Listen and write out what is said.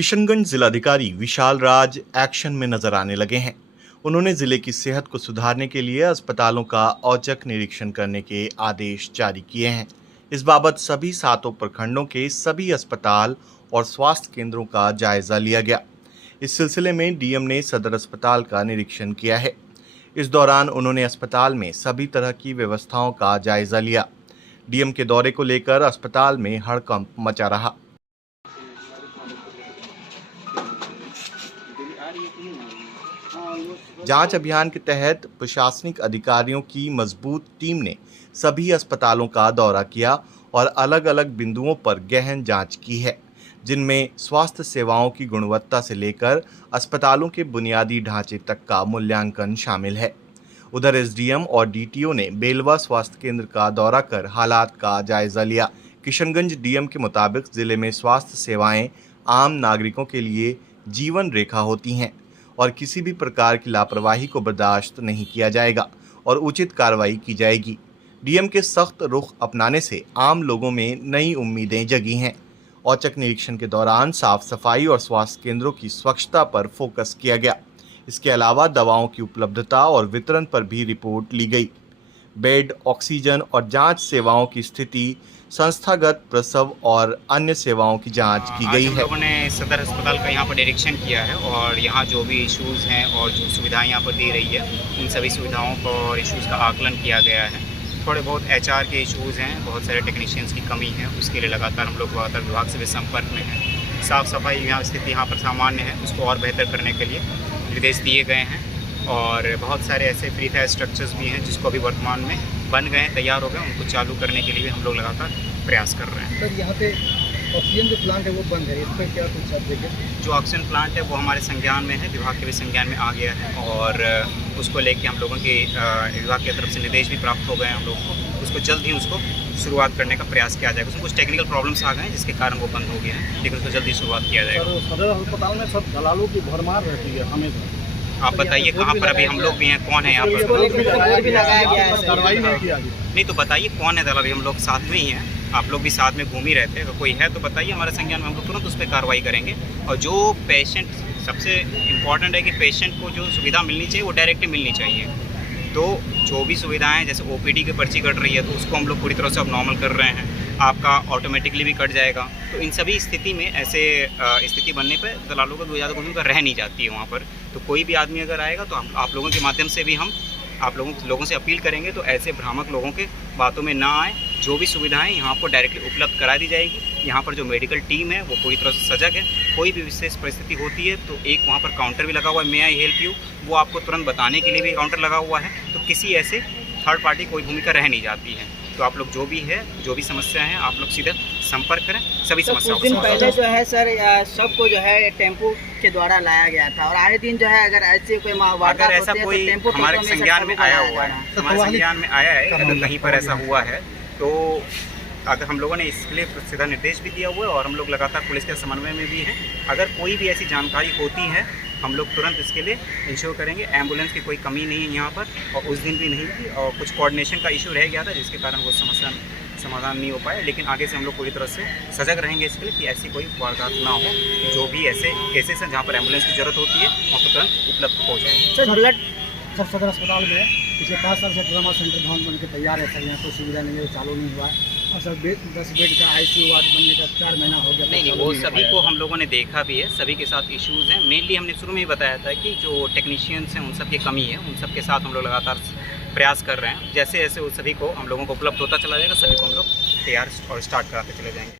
किशनगंज जिलाधिकारी विशाल राज एक्शन में नजर आने लगे हैं। उन्होंने जिले की सेहत को सुधारने के लिए अस्पतालों का औचक निरीक्षण करने के आदेश जारी किए हैं। इस बाबत सभी 7 प्रखंडों के सभी अस्पताल और स्वास्थ्य केंद्रों का जायजा लिया गया। इस सिलसिले में डीएम ने सदर अस्पताल का निरीक्षण किया है। इस दौरान उन्होंने अस्पताल में सभी तरह की व्यवस्थाओं का जायजा लिया। डीएम के दौरे को लेकर अस्पताल में हड़कंप मचा रहा। जांच अभियान के तहत प्रशासनिक अधिकारियों की मजबूत टीम ने सभी अस्पतालों का दौरा किया और अलग अलग बिंदुओं पर गहन जांच की है, जिनमें स्वास्थ्य सेवाओं की गुणवत्ता से लेकर अस्पतालों के बुनियादी ढांचे तक का मूल्यांकन शामिल है। उधर एसडीएम और डीटीओ ने बेलवा स्वास्थ्य केंद्र का दौरा कर हालात का जायजा लिया। किशनगंज डीएम के मुताबिक जिले में स्वास्थ्य सेवाएं आम नागरिकों के लिए जीवन रेखा होती हैं और किसी भी प्रकार की लापरवाही को बर्दाश्त नहीं किया जाएगा और उचित कार्रवाई की जाएगी। डीएम के सख्त रुख अपनाने से आम लोगों में नई उम्मीदें जगी हैं। औचक निरीक्षण के दौरान साफ सफाई और स्वास्थ्य केंद्रों की स्वच्छता पर फोकस किया गया। इसके अलावा दवाओं की उपलब्धता और वितरण पर भी रिपोर्ट ली गई। बेड, ऑक्सीजन और जांच सेवाओं की स्थिति, संस्थागत प्रसव और अन्य सेवाओं की जांच की गई है। हम लोगों ने सदर अस्पताल का यहाँ पर निरीक्षण किया है और यहाँ जो भी इश्यूज़ हैं और जो सुविधाएं यहाँ पर दी रही है, उन सभी सुविधाओं को और इश्यूज़ का आकलन किया गया है। थोड़े बहुत एचआर के इश्यूज़ हैं, बहुत सारे टेक्नीशियंस की कमी है, उसके लिए लगातार हम लोग विभाग से भी संपर्क में हैं। साफ़ सफाई यहाँ स्थिति यहाँ पर सामान्य है, उसको और बेहतर करने के लिए निर्देश दिए गए हैं और बहुत सारे ऐसे फ्री फायर स्ट्रक्चर्स भी हैं जिसको अभी वर्तमान में बन गए हैं, तैयार हो गए, उनको चालू करने के लिए भी हम लोग लगातार प्रयास कर रहे हैं। सर, यहाँ पे ऑक्सीजन जो प्लांट है वो बंद है, इस पर क्या कुछ आप देखें? जो ऑक्सीजन प्लांट है वो हमारे संज्ञान में है, विभाग के भी संज्ञान में आ गया है और उसको लेके हम लोगों के विभाग की तरफ से निर्देश भी प्राप्त हो गए हैं हम लोगों को। उसको जल्द ही उसको शुरुआत करने का प्रयास किया जाएगा। उसमें कुछ टेक्निकल प्रॉब्लम्स आ गए हैं जिसके कारण वो बंद हो गया है, लेकिन उसको जल्दी शुरुआत किया जाएगा। सर, सदर अस्पताल में सब दलालों की भरमार रहती है हमेशा। आप बताइए कहाँ पर अभी हम लोग भी हैं, कौन है यहाँ पर? कार्रवाई नहीं किया गया। नहीं तो बताइए कौन है दलाल? हम लोग साथ में ही हैं, आप लोग भी साथ में घूम ही रहते हैं। अगर कोई है तो बताइए, हमारे संज्ञान में हम लोग तुरंत उस पर कार्रवाई करेंगे। और जो पेशेंट, सबसे इम्पॉर्टेंट है कि पेशेंट को जो सुविधा मिलनी चाहिए वो डायरेक्टली मिलनी चाहिए। तो जो भी सुविधाएं जैसे ओपीडी की पर्ची कट रही है तो उसको हम लोग पूरी तरह से अब नॉर्मल कर रहे हैं, आपका ऑटोमेटिकली भी कट जाएगा। तो इन सभी स्थिति में ऐसे स्थिति बनने पर दलालों को ज़्यादा भूमिका रह नहीं जाती है वहाँ पर। तो कोई भी आदमी अगर आएगा तो आप लोगों के माध्यम से भी हम आप लोगों से अपील करेंगे तो ऐसे भ्रामक लोगों के बातों में ना आए। जो भी सुविधाएं यहाँ पर डायरेक्टली उपलब्ध करा दी जाएगी। यहाँ पर जो मेडिकल टीम है वो पूरी तरह से सजग है। कोई भी विशेष परिस्थिति होती है तो एक वहाँ पर काउंटर भी लगा हुआ है, मे आई हेल्प यू, वो आपको तुरंत बताने के लिए भी काउंटर लगा हुआ है। तो किसी ऐसे थर्ड पार्टी कोई भूमिका रह नहीं जाती है। तो आप लोग जो भी है, जो भी समस्या है, आप लोग सीधे संपर्क करें, सभी समस्याओं कुछ दिन पहले जो है सर सबको जो है टेम्पो के द्वारा लाया गया था और आए दिन जो है अगर ऐसे कोई अगर ऐसा कोई हमारे संज्ञान में आया हुआ है, हमारे संज्ञान में आया है, अगर कहीं पर ऐसा हुआ है तो अगर हम लोगों ने इसके लिए सीधा निर्देश भी दिया हुआ है और हम लोग लगातार पुलिस के समन्वय में भी हैं। अगर कोई भी ऐसी जानकारी होती है हम लोग तुरंत इसके लिए इंश्योर करेंगे। एम्बुलेंस की कोई कमी नहीं है यहाँ पर और उस दिन भी नहीं थी और कुछ कोऑर्डिनेशन का इशू रह गया था जिसके कारण वो समस्या समाधान नहीं हो पाया। लेकिन आगे से हम लोग पूरी तरह से सजग रहेंगे इसके लिए कि ऐसी कोई वारदात ना हो। जो भी ऐसे केसेस हैं जहाँ पर एम्बुलेंस की ज़रूरत होती है वहाँ पर तुरंत उपलब्ध हो जाए। सर, ब्लड सदर अस्पताल में पिछले 5 साल से ट्रॉमा सेंटर भवन बन के तैयार है सर, यहाँ कोई सुविधा नहीं है, चालू नहीं हुआ है। और सर 10 बेड का आईसीयू वार्ड बनने का 4 महीना हो गया। नहीं, वो सभी को हम लोगों ने देखा भी है, सभी के साथ इश्यूज़ हैं। मेनली हमने शुरू में ही बताया था कि जो टेक्नीशियंस हैं उन सब की कमी है, उन सब के साथ हम लोग लगातार प्रयास कर रहे हैं। जैसे जैसे उस सभी को हम लोगों को उपलब्ध होता चला जाएगा, सभी को हम लोग तैयार और स्टार्ट कराते चले जाएंगे।